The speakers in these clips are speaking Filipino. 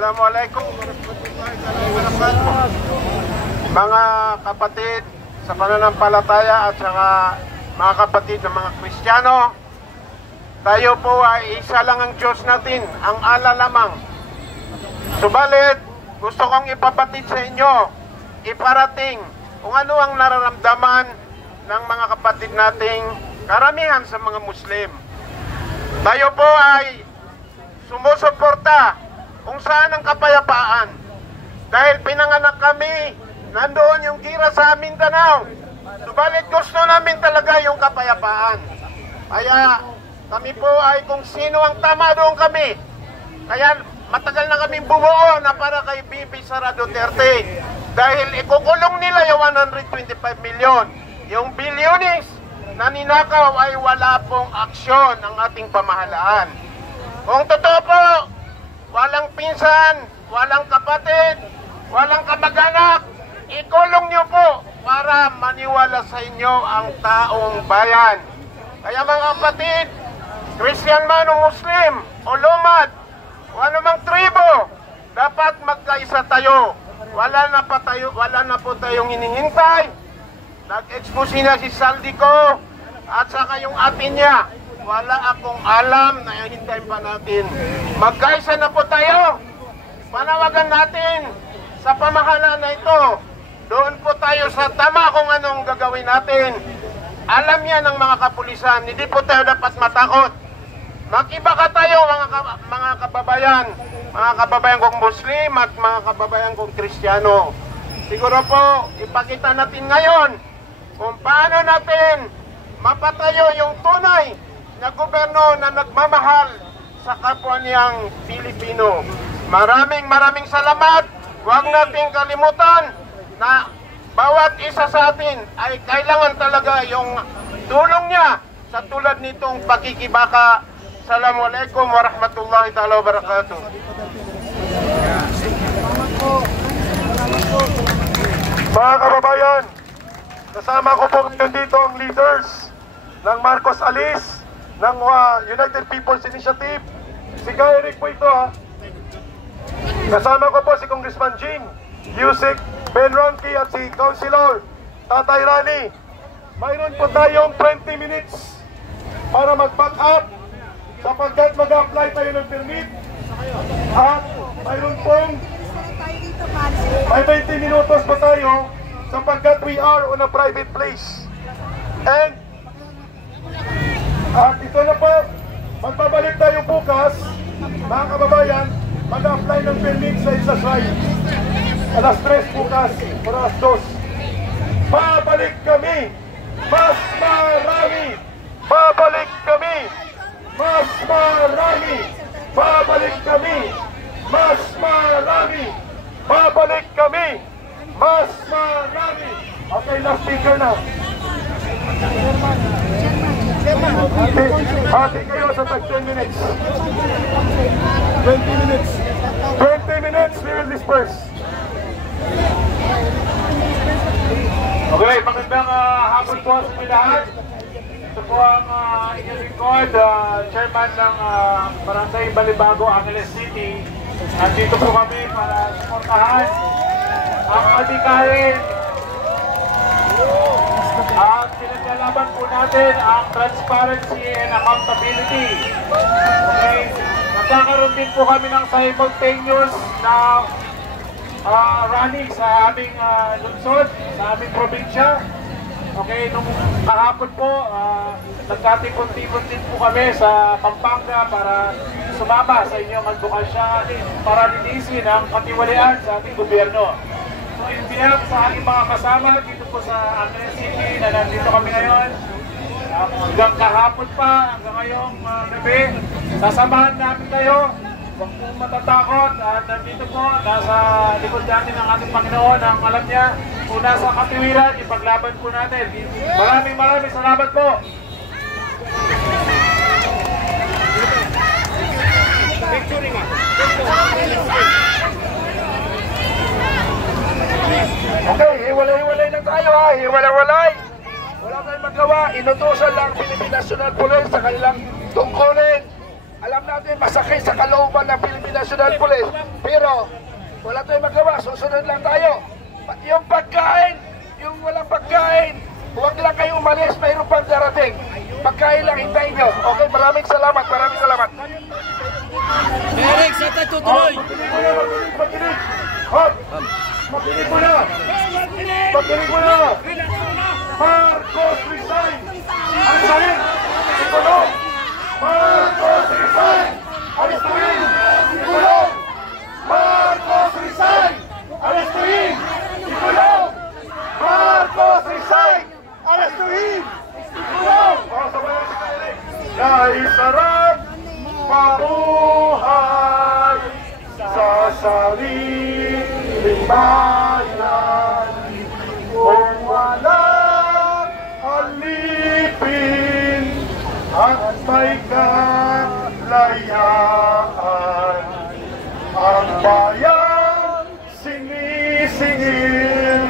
Assalamualaikum mga kapatid sa pananampalataya at saka mga kapatid ng mga Kristiyano. Tayo po ay isa lang ang Diyos natin, ang Allah lamang. Subalit, gusto kong ipapatid sa inyo, iparating kung ano ang nararamdaman ng mga kapatid nating karamihan sa mga Muslim. Tayo po ay sumusuporta kung saan ang kapayapaan. Dahil pinanganak kami, nandoon yung gira sa Mindanao. Subalit gusto namin talaga yung kapayapaan. Kaya kami po ay kung sino ang tama doon kami. Kaya matagal na kaming bumuo na para kay Bibi Sara Duterte. Dahil ikukulong nila yung 125 milyon. Yung bilyonis na ninakaw ay wala pong aksyon ng ating pamahalaan. Kung totoo po, walang pinsan, walang kapatid, walang kamag-anak, ikulong nyo po para maniwala sa inyo ang taong bayan. Kaya mga kapatid, Christian man o Muslim o lumad o anumang tribo, dapat magkaisa tayo. Wala na po tayong hinihintay. Nag-expose na si Saldico at saka yung atin niya. Wala akong alam na hintayin pa natin. Magkaisa na po tayo. Panawagan natin sa pamahalaan na ito. Doon po tayo sa tama kung anong gagawin natin. Alam yan ng mga kapulisan. Hindi po tayo dapat matakot. Mag-iba ka tayo mga kababayan. Mga kababayan kong Muslim at mga kababayan kong Kristiyano. Siguro po, ipakita natin ngayon kung paano natin mapatayo yung tunay na gobyerno na nagmamahal sa kapwa niyang Pilipino. Maraming salamat. Huwag nating kalimutan na bawat isa sa atin ay kailangan talaga yung tulong niya sa tulad nitong pakikibaka. Assalamualaikum warahmatullahi ta'ala wabarakatuh. Mga kababayan, kasama ko po ngayon dito ang leaders ng Marcos Alice, ng United People's Initiative. Si Eric po ito ha. Kasama ko po si Congressman Jean, Yusik, Ben Ronqui at si Councilor Tatay Rani. Mayroon po tayong 20 minutes para mag-back up sapagkat mag-apply tayo ng permit. At mayroon pong may 20 minutos pa tayo sapagkat we are on a private place. And at ito na po, magbabalik tayo bukas, mga kababayan, mag-apply ng permit sa isa side. Alas 3 bukas, o alas 2. Babalik kami, mas marami. Babalik kami, mas marami. Babalik kami, mas marami. Babalik kami, mas marami. Okay, last speaker na. Hati kayo sa tag 10 minutes. 20 minutes. 20 minutes, we will disperse. Okay, magandang hapon po sa inyo lahat. Ito po ang inyong lingkod, chairman ng Barangay Balibago, Angeles City. Nandito po kami para suportahan ang adikain. Ang pinaglalaban po natin ang transparency and accountability. Okay, magkakaroon din po kami ng simultaneous na running sa aming lungsod, sa aming probinsya. Okay, nung kahapon po, nagkatipon-tipon din po kami sa Pampanga para sumama sa inyong advokasya para linisin ang katiwalian sa ating gobyerno. So, in behalf sa aking mga kasama dito po sa Angeles City na nandito kami ngayon, hanggang kahapon pa, hanggang ngayong gabi, sasamahan namin kayo. Huwag po matatakot at nandito po, nasa likod natin ng ating Panginoon ang alam niya kung nasa katiwiran, ipaglaban po natin. Maraming salamat po. Okay, hiwalay-hiwalay lang tayo ha, hiwalay-hiwalay. Wala tayong magawa, inutusan lang Philippine National Police sa kanilang tungkulin. Alam alam natin masakit sa kalooban ng Philippine National Police, pero wala tayong magawa, susunod lang tayo. Yung pagkain, yung walang pagkain, huwag lang kayo umalis, mayroon pang darating. Pagkain lang, hintayin nyo. Okay, maraming salamat, maraming salamat. Eric, saan tayo tutuloy? Makinig mo na! Makinig mo na! Marcos resign! Ang salit! Ikulong! Marcos resign! Alistuin! Ikulong! Marcos resign! Alistuin! Ikulong! Marcos resign! Alistuin! Ikulong! Dahil sarap mabuhay sa sariling bayan kung walang alipin at may kalayaan. Ang bayan sinisingil,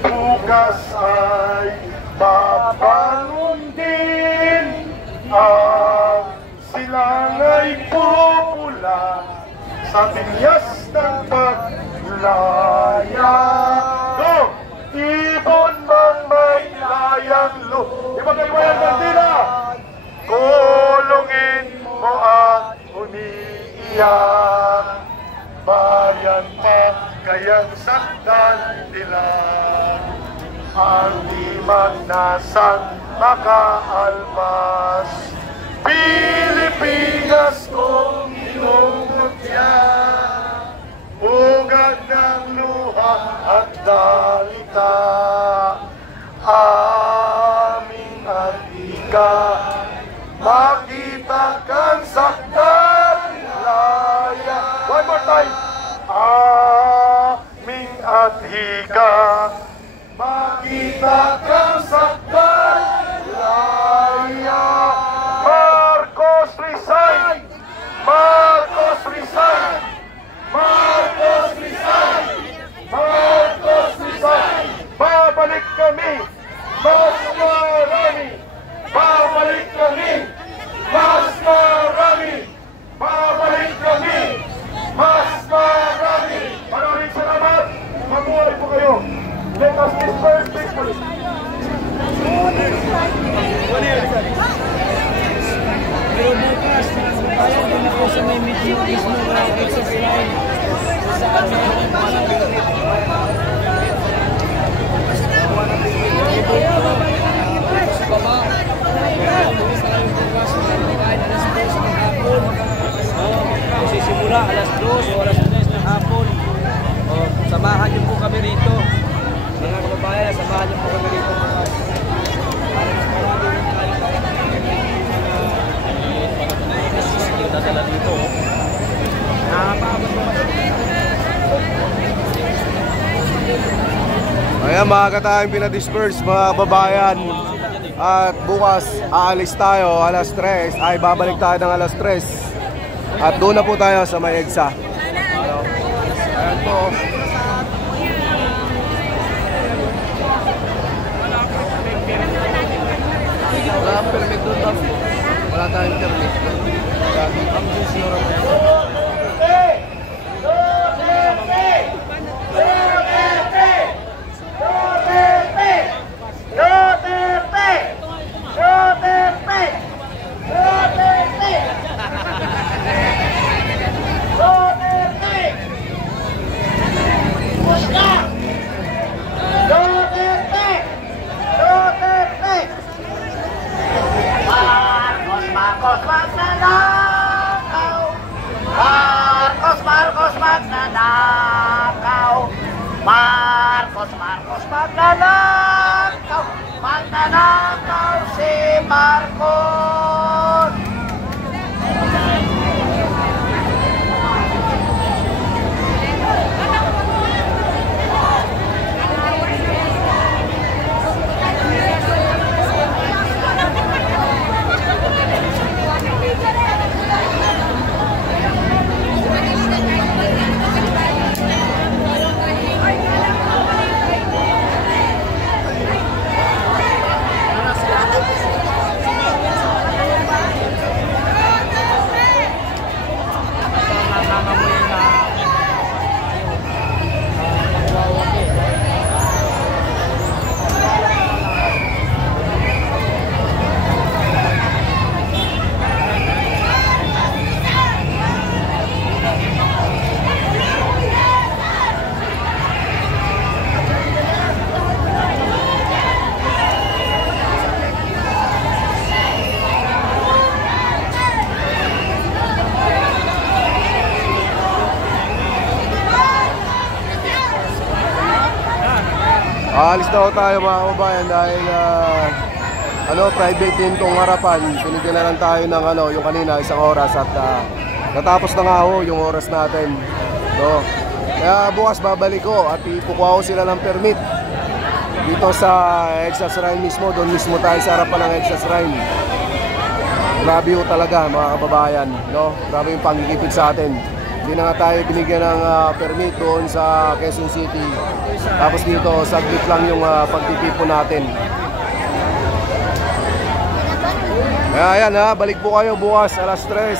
bukas ay mabangon din. Ang silangay pupula sa binyas ng paglaya. Go! Ibon mang may layang Ibang kayo yung bandila! Kulungin mo ang umiiyak. Bayan pa kayang saktan nila. Ang limang nasang makaalmas. Pilipinas kong inumutya. Ugat ng luha at dalita. Aming atika. Makita kang saktan laya. One more time. Aming atika. Makita kang saktan laya. Marcos resign! Marcos resign! Marcos resign! Marcos resign! Babalik kami! Mas marami! Babalik kami! Mas marami! Babalik kami! Mas marami! Maraming salamat! Mabuhay po kayo! Let us disperse peacefully! Pero bukas, ayaw din ako sa may medyo mismo na access line saan meron mga sa baba. Magsisimula alas 2 o alas 3 ng hapon. Samahan niyo po kami rito. Mga kababayan, samahan niyo po kami rito. Dadala dito. Ayan mga katayang pinadisperse mga babayan. At bukas aalis tayo alas 3. Ay babalik tayo ng alas 3. At doon na po tayo sa may EDSA. Ayan po. Wala permit doon. Wala tayong permit. Ang susunod. Marcos magnanakaw. Marcos magnanakaw. Marcos magnanakaw. Magnanakaw si Marcos. Aalis na tayo mga kababayan dahil private din tong harapan. Pinigyan na lang tayo ng yung kanina isang oras at natapos na nga yung oras natin. No? Kaya bukas babalik ko at ipukuha ko sila ng permit dito sa Extra Shrine mismo. Doon mismo tayo sa harapan ng Extra Shrine. Grabe ho talaga mga kababayan, no? Grabe yung pangigipit sa atin. Hindi na nga tayo binigyan ng permit doon sa Quezon City. Tapos dito, saglit lang yung pagtitipon natin. Kaya yan balik po kayo bukas alas 3.